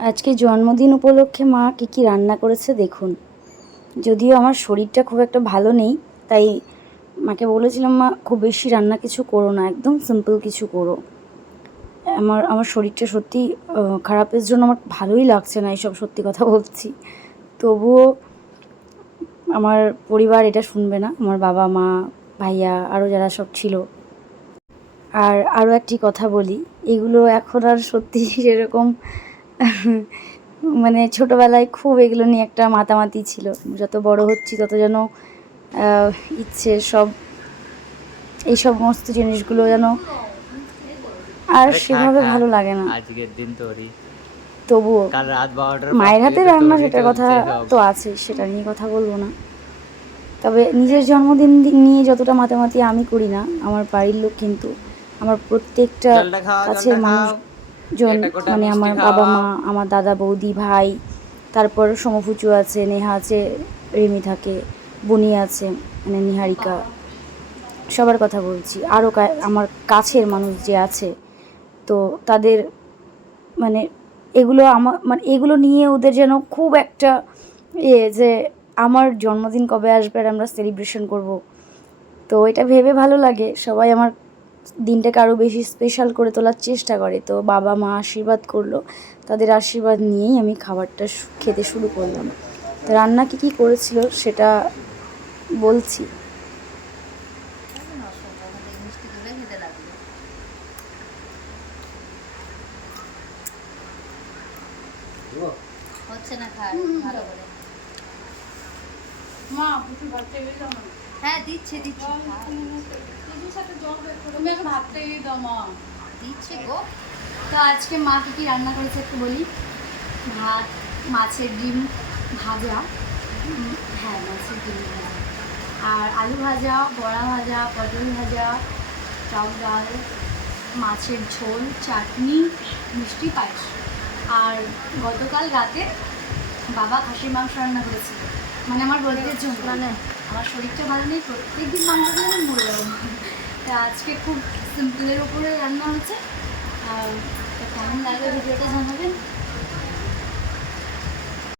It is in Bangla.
আজকে জন্মদিন উপলক্ষে মা কী কী রান্না করেছে দেখুন। যদিও আমার শরীরটা খুব একটা ভালো নেই, তাই মাকে বলেছিলাম, মা, খুব বেশি রান্না কিছু করো না, একদম সিম্পল কিছু করো। আমার আমার শরীরটা সত্যি খারাপের জন্য আমার ভালোই লাগছে না এইসব সত্যি কথা বলছি। তবুও আমার পরিবার এটা শুনবে না, আমার বাবা, মা, ভাইয়া আরও যারা সব ছিল। আর আরও একটি কথা বলি, এগুলো এখন আর সত্যি সেরকম মানে ছোটোবেলায় খুব এগুলো নিয়ে একটা মাতামাতি ছিল। যত বড় হচ্ছি তত যেন ইচ্ছে সব এই সমস্ত জিনিসগুলো যেন আর সেভাবে ভালো লাগে না। আজকের দিন তোরই তবুও কাল রাত মায়ের হাতে রান্না সেটার কথা তো আছে সেটা নিয়ে কথা বলব না। তবে নিজের জন্মদিন নিয়ে যতটা মাতামাতি আমি করি না আমার বাড়ির লোক কিন্তু আমার প্রত্যেকটা কাছের মানুষ। জন মানে আমার বাবা মা আমার দাদা বৌদি ভাই তারপর সমফুচু আছে নেহা আছে রিমি থাকে বুনি আছে মানে নিহারিকা। সবার কথা বলছি। আরও আমার কাছের মানুষ যে আছে তো তাদের মানে এগুলো আমার মানে এগুলো নিয়ে ওদের যেন খুব একটা এ যে আমার জন্মদিন কবে আসবে আর আমরা সেলিব্রেশন করব। তো এটা ভেবে ভালো লাগে। সবাই আমার দিনটাকে আরও বেশি স্পেশাল করে তোলার চেষ্টা করে। তো বাবা মা আশীর্বাদ করল তাদের আশীর্বাদ নিয়েই আমি খাবারটা খেতে শুরু করলাম। তো রান্না কী কী করেছিল সেটা বলছি। হচ্ছে না ভালো করে। মা হ্যাঁ দিচ্ছে দিচ্ছে। তুমি এখন ভাত টেবিল দাও মা। দিচ্ছে গো। তো আজকে মা কী কী রান্না করেছে একটু বলি? ভাত মাছের ডিম ভাজা। হ্যাঁ মাছের ডিম ভাজা। আর আলু ভাজা বড়া ভাজা পটল ভাজা টক ডাল মাছের ঝোল চাটনি মিষ্টি পায়েস। আর গতকাল রাতে বাবা খাসির মাংস রান্না করেছিল। মানে আমার বলতে জন্য মানে আমার শরীরটা ভালো নেই প্রত্যেক দিন মাংস খেলে আমি মরে যাব তা আজকে খুব সিম্পলের উপরে রান্না হচ্ছে। আর কেমন লাগবে ভিডিওটা জানাবেন?